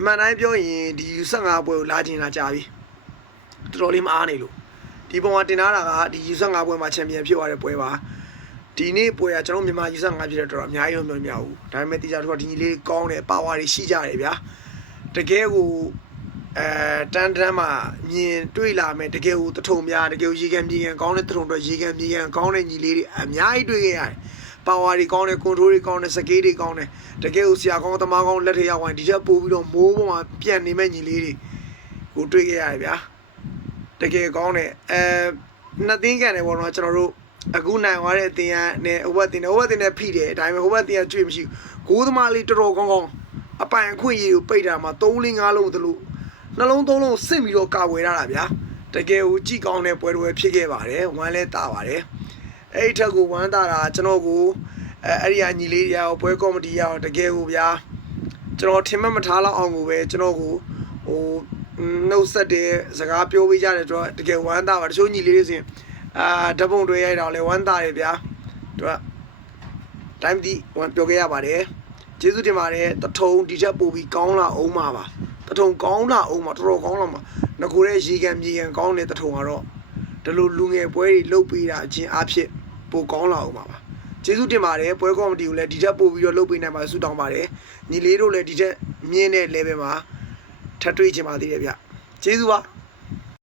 အမှန်တိုင်းပြောရင်ဒီ U15 ပွဲကိုလာကျင်လာကြပြီတော်တော်လေးမအားနေလို့ဒီပုံကတင်ထားတာကဒီ U15 ပွဲမှာချန်ပီယံဖြစ်သွားတဲ့ပွဲပါဒီနေ့ပွဲကကျွန်တော်မြန်မာ U15 ဖြစ်တဲ့တော်တော်အများကြီးတော့မများဘူးဒါပေမဲ့တိကျတော့ဒီညီလေးကောင်းတယ်ပါဝါတွေရှိကြတယ်ဗျာတကယ်ကိုအဲတန်းတန်းမှာမြင်တွေ့လာမယ်တကယ်ကိုတထုံများတကယ်ကိုရေကန်မြေကန်ကောင်းတဲ့တထုံတော့ရေကန်မြေကန်ကောင်းတဲ့ညီလေးတွေအများကြီးတွေ့ခဲ့ရတယ် ပါဝါတွေကောင်းတယ်ကွန်ထရိုးတွေကောင်းတယ်စကေးတွေကောင်းတယ်တကယ်ကိုဆရာကောင်းသမားကောင်းလက်ထက်ရောက်ဝင်ဒီချက်ပို့ပြီးတော့မိုးပေါ်မှာပြန်နေမဲ့ညီလေးတွေကိုတွေ့ခဲ့ရတယ်ဗျာတကယ်ကောင်းတယ်အဲနှစ်သိန်းကန်တယ်ပေါ့နော်ကျွန်တော်တို့အခုနိုင်သွားတဲ့အတင်ကနဲ့ဟိုဘက်တင်နဲ့ဟိုဘက်တင်နဲ့ဖိတယ်ဒါပေမဲ့ဟိုဘက်တင်ကကြွေမရှိဘူးဂိုးသမားလေးတော်တော်ကောင်းကောင်းအပိုင်အခွင့်အရေးကိုပိတ်တာမှာ3 4 5လုံးသလိုနှလုံးသုံးလုံးစစ်ပြီးတော့ကာဝယ်ရတာဗျာတကယ်ကိုကြည်ကောင်းတဲ့ပွဲတော်ပဲဖြစ်ခဲ့ပါတယ်ဝမ်းလဲတာပါတယ် အဲ့ဒီထက်ကိုဝမ်းသာတာကျွန်တော်ကိုအဲအဲ့ဒီအညီလေးတွေရောပွဲကော်မတီရောတကယ်ကိုဗျာကျွန်တော်ထင်မှတ်မထားလောက်အောင်ကိုပဲကျွန်တော်ကိုဟိုနှုတ်ဆက်တဲ့စကားပြောပေးကြတယ်ဆိုတော့တကယ်ဝမ်းသာပါတချို့ညီလေးတွေဆိုရင်အာဓာတ်ပုံတွေရိုက်တော့လဲဝမ်းသာတယ်ဗျာသူကတိုင်းဒီဝမ်းပြောခဲ့ရပါတယ်ကျေးဇူးတင်ပါတယ်တထုံဒီချက်ပို့ပြီးကောင်းလာအောင်ပါပါတထုံကောင်းလာအောင်ပါတော်တော်ကောင်းလာမှာငကိုတဲ့ရေကန်မြေကန်ကောင်းတဲ့တထုံကတော့ဒီလိုလူငယ်ပွဲတွေလုပ်ပေးတာအချင်းအဖြစ် ပိုကောင်းလာအောင်ပါပါကျေးဇူးတင်ပါတယ်ပွဲကော်မတီကိုလည်းဒီထက်ပိုပြီးတော့လုပ်ပေးနိုင်ပါဆုတောင်းပါတယ်ညီလေးတို့လည်းဒီထက်မြင့်တဲ့ level မှာထပ်တွေ့ချင်ပါသေးတယ်ဗျကျေးဇူးပါ